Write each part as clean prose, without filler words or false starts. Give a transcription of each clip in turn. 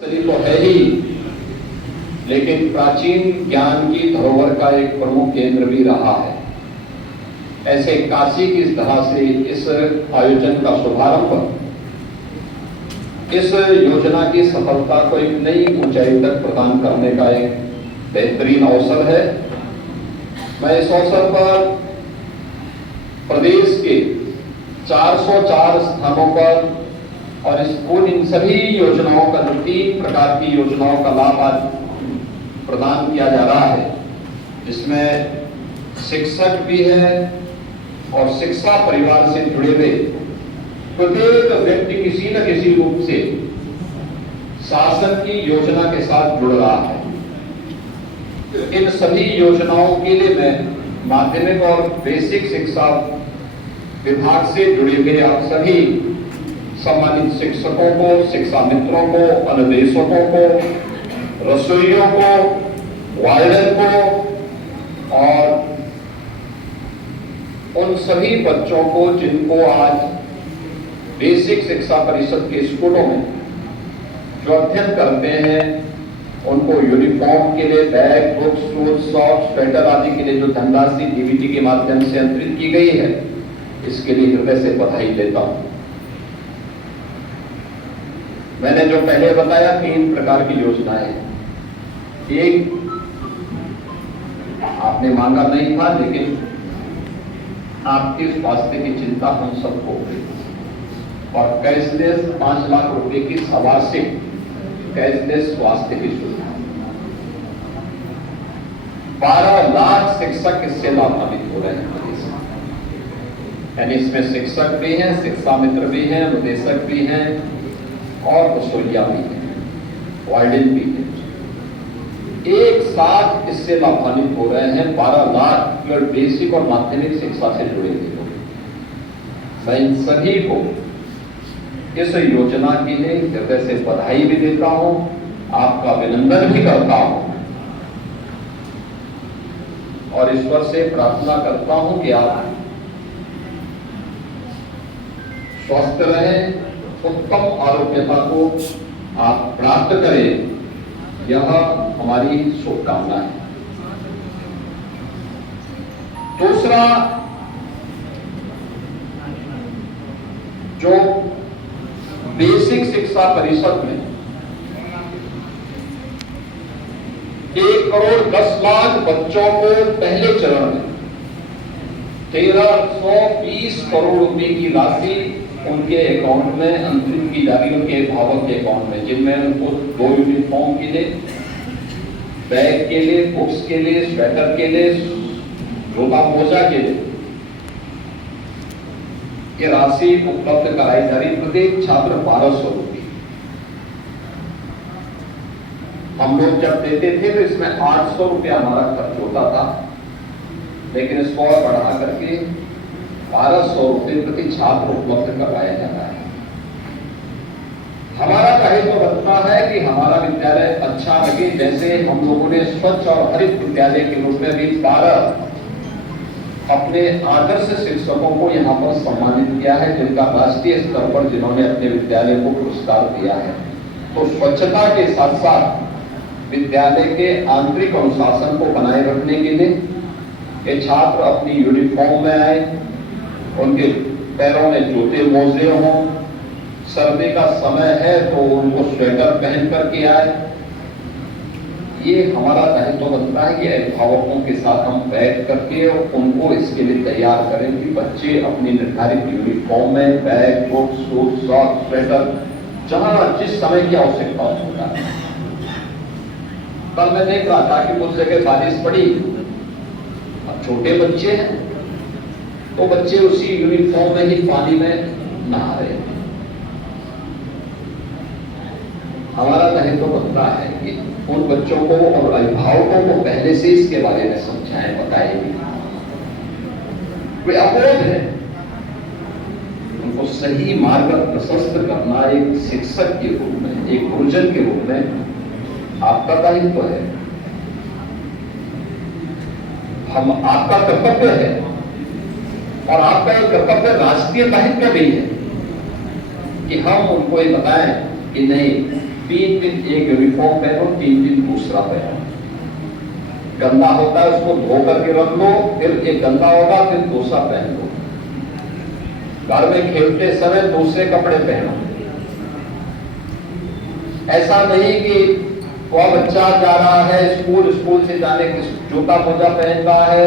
तो है ही, लेकिन प्राचीन ज्ञान की धरोहर का एक प्रमुख केंद्र भी रहा है। ऐसे काशी की तरह से इस आयोजन का शुभारंभ इस योजना की सफलता को एक नई ऊंचाई तक प्रदान करने का एक बेहतरीन अवसर है। मैं इस अवसर पर प्रदेश के 404 स्थानों पर और इन सभी योजनाओं का, जो 3 प्रकार की योजनाओं का लाभ आज प्रदान किया जा रहा है, जिसमें शिक्षक भी है और शिक्षा परिवार से जुड़े हुए प्रत्येक व्यक्ति किसी न किसी रूप से शासन की योजना के साथ जुड़ रहा है। इन सभी योजनाओं के लिए मैं माध्यमिक और बेसिक शिक्षा विभाग से जुड़े हुए आप सभी सम्मानित शिक्षकों को, शिक्षा मित्रों को, अनुदेशकों को, रसोइयों को, वार्डन को और उन सभी बच्चों को जिनको आज बेसिक शिक्षा परिषद के स्कूलों में जो अध्ययन करते हैं, उनको यूनिफॉर्म के लिए bag, books, shoes, socks, sweater आदि के लिए जो धनराशि डीबीटी के माध्यम से अंतरित की गई है, इसके लिए हृदय से बधाई देता हूं। मैंने जो पहले बताया 3 प्रकार की योजनाएं, एक आपने मांगा नहीं था, लेकिन आपके स्वास्थ्य की चिंता हम सबको हुई, और कैशलेस 5 लाख रुपए की सवार्षिक कैशलेस स्वास्थ्य की सुविधा। 12 लाख शिक्षक इससे लाभान्वित हो रहे हैं प्रदेश में। यानी इसमें शिक्षक भी हैं, शिक्षा मित्र भी हैं, अनुदेशक भी हैं और रसोइया भी है, वार्डन भी है। एक साथ इससे लाभान्वित हो रहे हैं 12 लाख बेसिक और माध्यमिक शिक्षा से जुड़े हुए लोग। मैं इन सभी को इस योजना के लिए हृदय से बधाई भी देता हूं, आपका अभिनंदन भी करता हूं और ईश्वर से प्रार्थना करता हूं कि आप स्वस्थ रहें, उत्तम आरोग्यता को आप प्राप्त करें, यह हमारी शुभकामना है। दूसरा, जो बेसिक शिक्षा परिषद में 1 करोड़ 10 लाख बच्चों को पहले चरण में 1320 करोड़ रुपए की राशि उनके अकाउंट में अंतरित की जा रही है, उनके अभिभावक के अकाउंट में, जिनमें उनको 2 यूनिफॉर्म के लिए, बैग के लिए, बुक्स के लिए, स्वेटर के लिए, जोता मोजा के लिए ये राशि उपलब्ध कराई जा रही। प्रत्येक छात्र 1200 रुपये। हम लोग जब देते थे तो इसमें 800 रुपया हमारा खर्च होता था, लेकिन इसको और बढ़ा करके 1200 रुपये प्रति छात्र उपलब्ध करवाया जा रहा है। हमारा दायित्व बनता है कि हमारा विद्यालय अच्छा लगे। जैसे हम लोगों ने स्वच्छ और हरित विद्यालय के रूप में भी 12 अपने आदर्श शिक्षकों को यहाँ पर सम्मानित किया है, जिनका राष्ट्रीय स्तर पर जिन्होंने अपने विद्यालय को पुरस्कार दिया है। तो स्वच्छता के साथ साथ विद्यालय के आंतरिक अनुशासन को बनाए रखने के लिए ये छात्र अपनी यूनिफॉर्म में आए, उनके पैरों में जूते मोजे हों, सर्दी का समय है तो उनको स्वेटर पहन करके आए। ये हमारा दायित्व बनता है कि अभिभावकों के साथ हम बैठ करके उनको इसके लिए तैयार करें कि बच्चे अपनी निर्धारित यूनिफॉर्म में bag, books, shoes, socks, sweater जहां जिस समय की आवश्यकता होता है। कल मैं देख रहा था कि कुछ जगह बारिश पड़ी, अब छोटे बच्चे हैं तो बच्चे उसी यूनिफॉर्म में ही पानी में नहा रहे हैं। हमारा दायित्व बनता है कि उन बच्चों को और अभिभावकों को पहले से इसके बारे में समझाएं, बताएं। वे अबोध है, उनको सही मार्ग प्रशस्त करना एक शिक्षक के रूप में, एक गुरुजन के रूप में आपका दायित्व है। हम आपका कर्तव्य है और आपका एक कर्तव्य राष्ट्रीय दायित्व भी है कि हम उनको ये बताएं कि नहीं, 3 दिन एक यूनिफॉर्म पहनो, 3 दिन दूसरा पहनो। गंदा होता है उसको धो करके रख लो, फिर एक गंदा होगा फिर दूसरा पहन लो। घर में खेलते समय दूसरे कपड़े पहनो। ऐसा नहीं कि वह बच्चा जा रहा है स्कूल, स्कूल से जाने के जूता मोजा पहन रहा है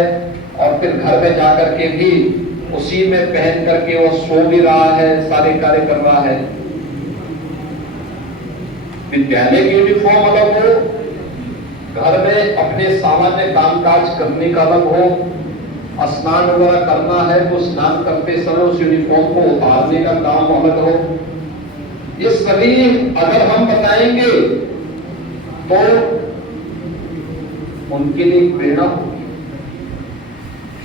और फिर घर में जाकर के भी उसी में पहन करके वो सो भी रहा है, सारे कार्य कर रहा है। विद्यालय की यूनिफॉर्म अलग हो, घर में अपने सामान्य कामकाज करने का अलग हो। स्नान वगैरह करना है तो स्नान करते समय उस यूनिफॉर्म को उतारने का काम अलग हो। ये सभी अगर हम बताएंगे तो उनके लिए प्रेरणा होगी।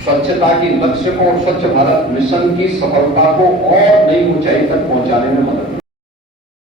स्वच्छता की लक्ष्य को और स्वच्छ भारत मिशन की सफलता को और नई ऊंचाई तक पहुंचाने में मदद